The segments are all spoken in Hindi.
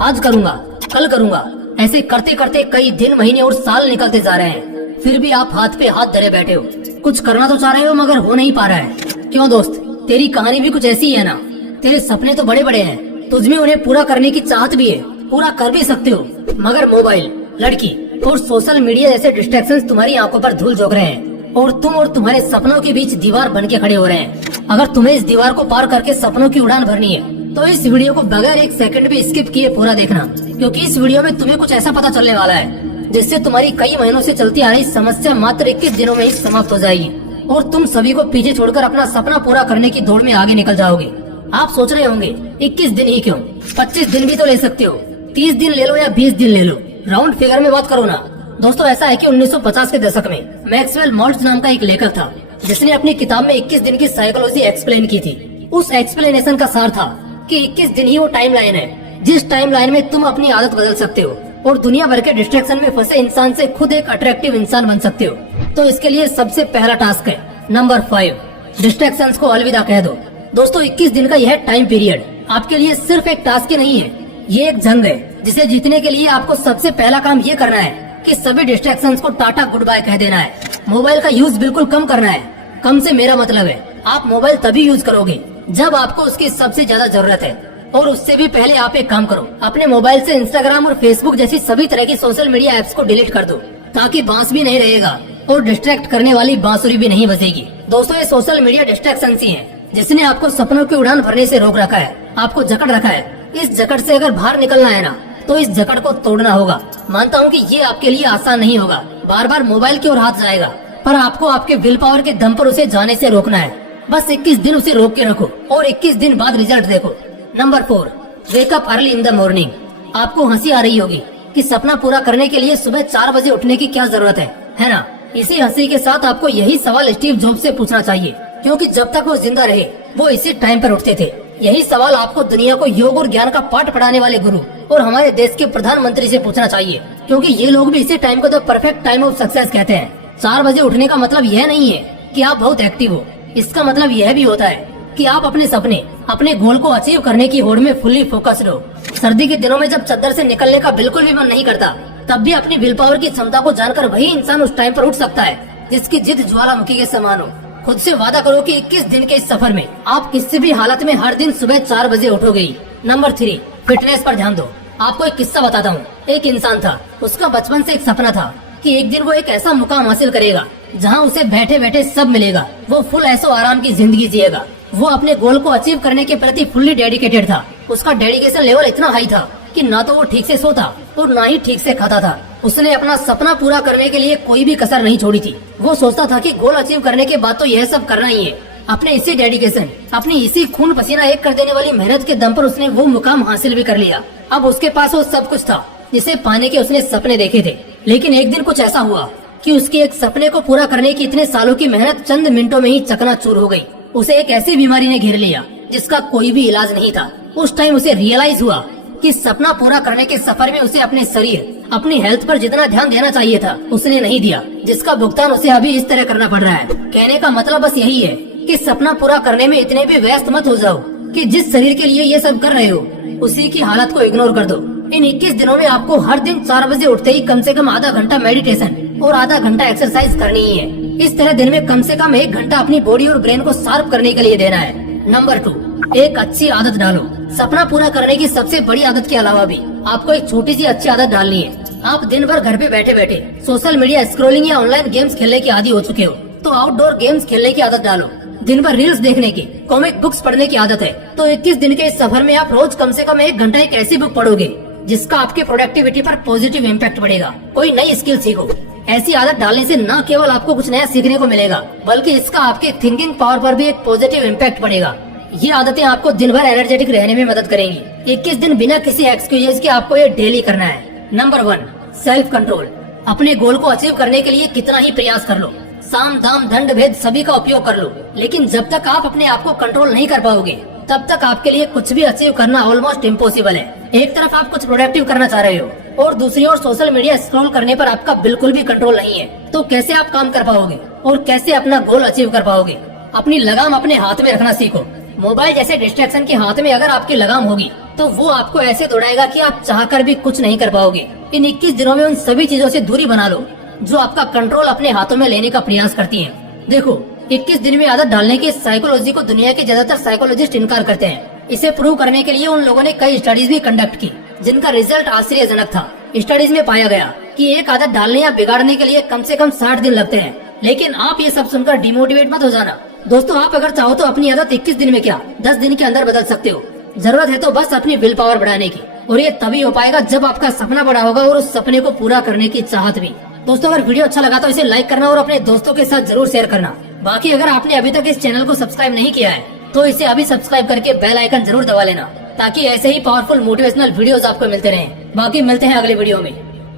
आज करूँगा, कल करूँगा, ऐसे करते करते कई दिन, महीने और साल निकलते जा रहे हैं। फिर भी आप हाथ पे हाथ धरे बैठे हो। कुछ करना तो चाह रहे हो मगर हो नहीं पा रहा है। क्यों दोस्त, तेरी कहानी भी कुछ ऐसी ही है ना। तेरे सपने तो बड़े बड़े हैं, तुझमें उन्हें पूरा करने की चाहत भी है, पूरा कर भी सकते हो, मगर मोबाइल, लड़की और सोशल मीडिया जैसे डिस्ट्रैक्शंस तुम्हारी आंखों पर धूल झोंक रहे हैं और तुम और तुम्हारे सपनों के बीच दीवार बन के खड़े हो रहे हैं। अगर तुम्हें इस दीवार को पार करके सपनों की उड़ान भरनी है तो इस वीडियो को बगैर एक सेकंड भी स्किप किए पूरा देखना, क्योंकि इस वीडियो में तुम्हें कुछ ऐसा पता चलने वाला है जिससे तुम्हारी कई महीनों से चलती आ रही समस्या मात्र 21 दिनों में ही समाप्त हो जाएगी और तुम सभी को पीछे छोड़कर अपना सपना पूरा करने की दौड़ में आगे निकल जाओगे। आप सोच रहे होंगे 21 दिन ही क्यों, 25 दिन भी तो ले सकते हो, 30 दिन ले लो या 20 दिन ले लो, राउंड फिगर में बात करो ना। दोस्तों, ऐसा है कि 1950 के दशक में मैक्सवेल मॉल्ट्ज नाम का एक लेखक था जिसने अपनी किताब में 21 दिन की साइकोलॉजी एक्सप्लेन की थी। उस एक्सप्लेनेशन का सार था कि 21 दिन ही वो टाइम लाइन है जिस टाइम लाइन में तुम अपनी आदत बदल सकते हो और दुनिया भर के डिस्ट्रैक्शन में फंसे इंसान से खुद एक अट्रैक्टिव इंसान बन सकते हो। तो इसके लिए सबसे पहला टास्क है नंबर 5, डिस्ट्रैक्शंस को अलविदा कह दो। दोस्तों, 21 दिन का यह टाइम पीरियड आपके लिए सिर्फ एक टास्क ही नहीं है, ये एक जंग है जिसे जीतने के लिए आपको सबसे पहला काम ये करना है कि सभी डिस्ट्रैक्शंस को टाटा गुड बाय कह देना है। मोबाइल का यूज बिल्कुल कम करना है। कम से मेरा मतलब है आप मोबाइल तभी यूज करोगे जब आपको उसकी सबसे ज्यादा जरूरत है, और उससे भी पहले आप एक काम करो, अपने मोबाइल से इंस्टाग्राम और फेसबुक जैसी सभी तरह की सोशल मीडिया एप्स को डिलीट कर दो, ताकि बांस भी नहीं रहेगा और डिस्ट्रैक्ट करने वाली बांसुरी भी नहीं बजेगी। दोस्तों, ये सोशल मीडिया डिस्ट्रैक्शन ही है जिसने आपको सपनों की उड़ान भरने से रोक रखा है, आपको जकड़ रखा है। इस जकड़ से अगर बाहर निकलना है ना तो इस जकड़ को तोड़ना होगा। मानता हूँ कि ये आपके लिए आसान नहीं होगा, बार बार मोबाइल की ओर हाथ जाएगा, पर आपको आपके विल पावर के दम पर उसे जाने से रोकना है। बस 21 दिन उसे रोक के रखो और 21 दिन बाद रिजल्ट देखो। Number 4, wake up early in the morning. आपको हंसी आ रही होगी कि सपना पूरा करने के लिए सुबह 4 बजे उठने की क्या जरूरत है ना। इसी हंसी के साथ आपको यही सवाल स्टीव जॉब्स से पूछना चाहिए, क्योंकि जब तक वो जिंदा रहे वो इसी टाइम पर उठते थे। यही सवाल आपको दुनिया को योग और ज्ञान का पाठ पढ़ाने वाले गुरु और हमारे देश के प्रधानमंत्री से पूछना चाहिए, क्योंकि ये लोग भी इसी टाइम को the perfect time of success कहते हैं। 4 बजे उठने का मतलब यह नहीं है कि आप बहुत एक्टिव हो, इसका मतलब यह भी होता है कि आप अपने सपने, अपने गोल को अचीव करने की होड़ में फुल्ली फोकस्ड हो। सर्दी के दिनों में जब चद्दर से निकलने का बिल्कुल भी मन नहीं करता, तब भी अपनी विल पावर की क्षमता को जानकर वही इंसान उस टाइम पर उठ सकता है जिसकी जिद ज्वालामुखी के समान हो। खुद से वादा करो कि 21 दिन के इस सफर में आप किसी भी हालत में हर दिन सुबह 4 बजे उठोगे। नंबर 3, फिटनेस पर ध्यान दो। आपको एक किस्सा बताता हूँ। एक इंसान था, उसका बचपन से एक सपना था कि एक दिन वो एक ऐसा मुकाम हासिल करेगा जहाँ उसे बैठे बैठे सब मिलेगा। वो फुल ऐसो आराम की जिंदगी जिएगा। वो अपने गोल को अचीव करने के प्रति फुल्ली डेडिकेटेड था। उसका डेडिकेशन लेवल इतना हाई था कि ना तो वो ठीक से सोता और ना ही ठीक से खाता था। उसने अपना सपना पूरा करने के लिए कोई भी कसर नहीं छोड़ी थी। वो सोचता था कि गोल अचीव करने के बाद तो यह सब करना ही है। अपने इसी डेडिकेशन, अपनी इसी खून पसीना एक कर देने वाली मेहनत के दम पर उसने वो मुकाम हासिल भी कर लिया। अब उसके पास वो सब कुछ था जिसे पाने के उसने सपने देखे थे। लेकिन एक दिन कुछ ऐसा हुआ कि उसके एक सपने को पूरा करने की इतने सालों की मेहनत चंद मिनटों में ही चकनाचूर हो गई। उसे एक ऐसी बीमारी ने घेर लिया जिसका कोई भी इलाज नहीं था। उस टाइम उसे रियलाइज हुआ कि सपना पूरा करने के सफर में उसे अपने शरीर, अपनी हेल्थ पर जितना ध्यान देना चाहिए था उसने नहीं दिया, जिसका भुगतान उसे अभी इस तरह करना पड़ रहा है। कहने का मतलब बस यही है कि सपना पूरा करने में इतने भी व्यस्त मत हो जाओ कि जिस शरीर के लिए ये सब कर रहे हो उसी की हालत को इग्नोर कर दो। इन 21 दिनों में आपको हर दिन 4 बजे उठते ही कम से कम आधा घंटा मेडिटेशन और आधा घंटा एक्सरसाइज करनी ही है। इस तरह दिन में कम से कम 1 घंटा अपनी बॉडी और ब्रेन को शार्प करने के लिए देना है। नंबर 2, एक अच्छी आदत डालो। सपना पूरा करने की सबसे बड़ी आदत के अलावा भी आपको एक छोटी सी अच्छी आदत डालनी है। आप दिन भर घर पे बैठे बैठे सोशल मीडिया स्क्रॉलिंग या ऑनलाइन गेम्स खेलने की आदी हो चुके हो, तो आउटडोर गेम्स खेलने की आदत डालो। दिन भर रील्स देखने की, कॉमिक बुक्स पढ़ने की आदत है, तो 21 दिन के इस सफर में आप रोज कम से कम 1 घंटा एक ऐसी बुक पढ़ोगे जिसका आपके प्रोडक्टिविटी पर पॉजिटिव इम्पैक्ट पड़ेगा। कोई नई स्किल सीखो। ऐसी आदत डालने से न केवल आपको कुछ नया सीखने को मिलेगा, बल्कि इसका आपके थिंकिंग पावर पर भी एक पॉजिटिव इम्पैक्ट पड़ेगा। ये आदतें आपको दिन भर एनर्जेटिक रहने में मदद करेंगी। 21 दिन बिना किसी एक्सक्यूजेस के आपको ये डेली करना है। Number 1, self control. अपने गोल को अचीव करने के लिए कितना ही प्रयास कर लो, साम दाम दंड भेद सभी का उपयोग कर लो, लेकिन जब तक आप अपने आप को कंट्रोल नहीं कर पाओगे तब तक आपके लिए कुछ भी अचीव करना ऑलमोस्ट इम्पॉसिबल है। एक तरफ आप कुछ प्रोडक्टिव करना चाह रहे हो और दूसरी ओर सोशल मीडिया स्क्रॉल करने पर आपका बिल्कुल भी कंट्रोल नहीं है, तो कैसे आप काम कर पाओगे और कैसे अपना गोल अचीव कर पाओगे? अपनी लगाम अपने हाथ में रखना सीखो। मोबाइल जैसे डिस्ट्रैक्शन के हाथ में अगर आपकी लगाम होगी तो वो आपको ऐसे दौड़ाएगा कि आप चाहकर भी कुछ नहीं कर पाओगे। इन 21 दिनों में उन सभी चीजों से दूरी बना लो जो आपका कंट्रोल अपने हाथों में लेने का प्रयास करती हैं। देखो, 21 दिन में आदत डालने की साइकोलॉजी को दुनिया के ज्यादातर साइकोलॉजिस्ट इनकार करते हैं। इसे प्रूव करने के लिए उन लोगों ने कई स्टडीज भी कंडक्ट की, जिनका रिजल्ट आश्चर्यजनक था। स्टडीज में पाया गया कि एक आदत डालने या बिगाड़ने के लिए कम से कम 60 दिन लगते हैं। लेकिन आप ये सब सुनकर डिमोटिवेट मत हो जाना दोस्तों। आप अगर चाहो तो अपनी आदत 21 दिन में क्या 10 दिन के अंदर बदल सकते हो। जरूरत है तो बस अपनी विल पावर बढ़ाने की, और ये तभी हो पाएगा जब आपका सपना बड़ा होगा और उस सपने को पूरा करने की चाहत भी। दोस्तों, अगर वीडियो अच्छा लगा तो इसे लाइक करना और अपने दोस्तों के साथ जरूर शेयर करना। बाकी अगर आपने अभी तक इस चैनल को सब्सक्राइब नहीं किया है तो इसे अभी सब्सक्राइब करके बेल आइकन जरूर दबा लेना, ताकि ऐसे ही पावरफुल मोटिवेशनल वीडियोस आपको मिलते रहें। बाकी मिलते हैं अगले वीडियो में।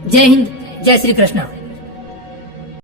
जय हिंद, जय श्री कृष्ण।